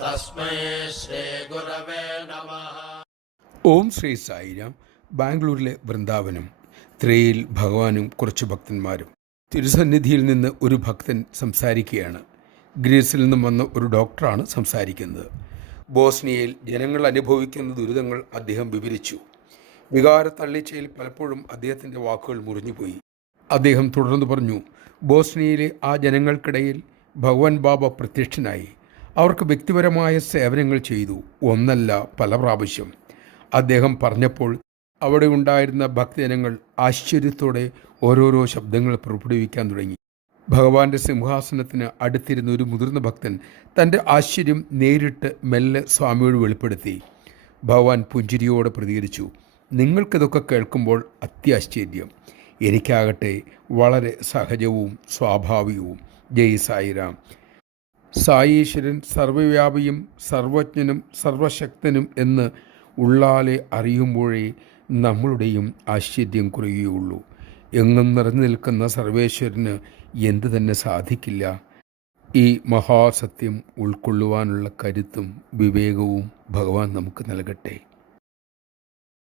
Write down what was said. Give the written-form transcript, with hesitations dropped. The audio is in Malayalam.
തസ്മൈ ശ്രീ ഗുരവേ നമഃ. ഓം ശ്രീ സായിരാം. ബാംഗ്ലൂരിലെ വൃന്ദാവനം ത്രയിൽ ഭഗവാനും കുറച്ച് ഭക്തന്മാരും. തിരുസന്നിധിയിൽ നിന്ന് ഒരു ഭക്തൻ സംസാരിക്കുകയാണ്. ഗ്രീസിൽ നിന്നും വന്ന ഒരു ഡോക്ടറാണ് സംസാരിക്കുന്നത്. ബോസ്നിയയിൽ ജനങ്ങൾ അനുഭവിക്കുന്ന ദുരിതങ്ങൾ അദ്ദേഹം വിവരിച്ചു. വികാര തള്ളിച്ചയിൽ പലപ്പോഴും അദ്ദേഹത്തിൻ്റെ വാക്കുകൾ മുറിഞ്ഞുപോയി. അദ്ദേഹം തുടർന്ന് പറഞ്ഞു, ബോസ്നിയയിലെ ആ ജനങ്ങൾക്കിടയിൽ ഭഗവാൻ ബാബ പ്രത്യക്ഷനായി. അവർക്ക് വ്യക്തിപരമായ സേവനങ്ങൾ ചെയ്തു, ഒന്നല്ല പല പ്രാവശ്യം. അദ്ദേഹം പറഞ്ഞപ്പോൾ അവിടെ ഉണ്ടായിരുന്ന ഭക്തജനങ്ങൾ ആശ്ചര്യത്തോടെ ഓരോരോ ശബ്ദങ്ങൾ പുറപ്പെടുവിക്കാൻ തുടങ്ങി. ഭഗവാന്റെ സിംഹാസനത്തിന് അടുത്തിരുന്ന ഒരു മുതിർന്ന ഭക്തൻ തൻ്റെ ആശ്ചര്യം നേരിട്ട് മെല്ലെ സ്വാമിയോട് വെളിപ്പെടുത്തി. ഭഗവാൻ പുഞ്ചിരിയോടെ പ്രതികരിച്ചു, നിങ്ങൾക്കിതൊക്കെ കേൾക്കുമ്പോൾ അത്യാശ്ചര്യം, എനിക്കാകട്ടെ വളരെ സഹജവും സ്വാഭാവികവും. ജയ് സായിരാം. സായീശ്വരൻ സർവ്വവ്യാപിയും സർവജ്ഞനും സർവശക്തനും എന്ന് ഉള്ളാലെ അറിയുമ്പോഴേ നമ്മളുടെയും ആശ്ചര്യം കുറയുകയുള്ളൂ. എങ്ങും നിറഞ്ഞു നിൽക്കുന്ന സർവേശ്വരന് എന്തു തന്നെ സാധിക്കില്ല. ഈ മഹാസത്യം ഉൾക്കൊള്ളുവാനുള്ള കരുത്തും വിവേകവും ഭഗവാൻ നമുക്ക് നൽകട്ടെ.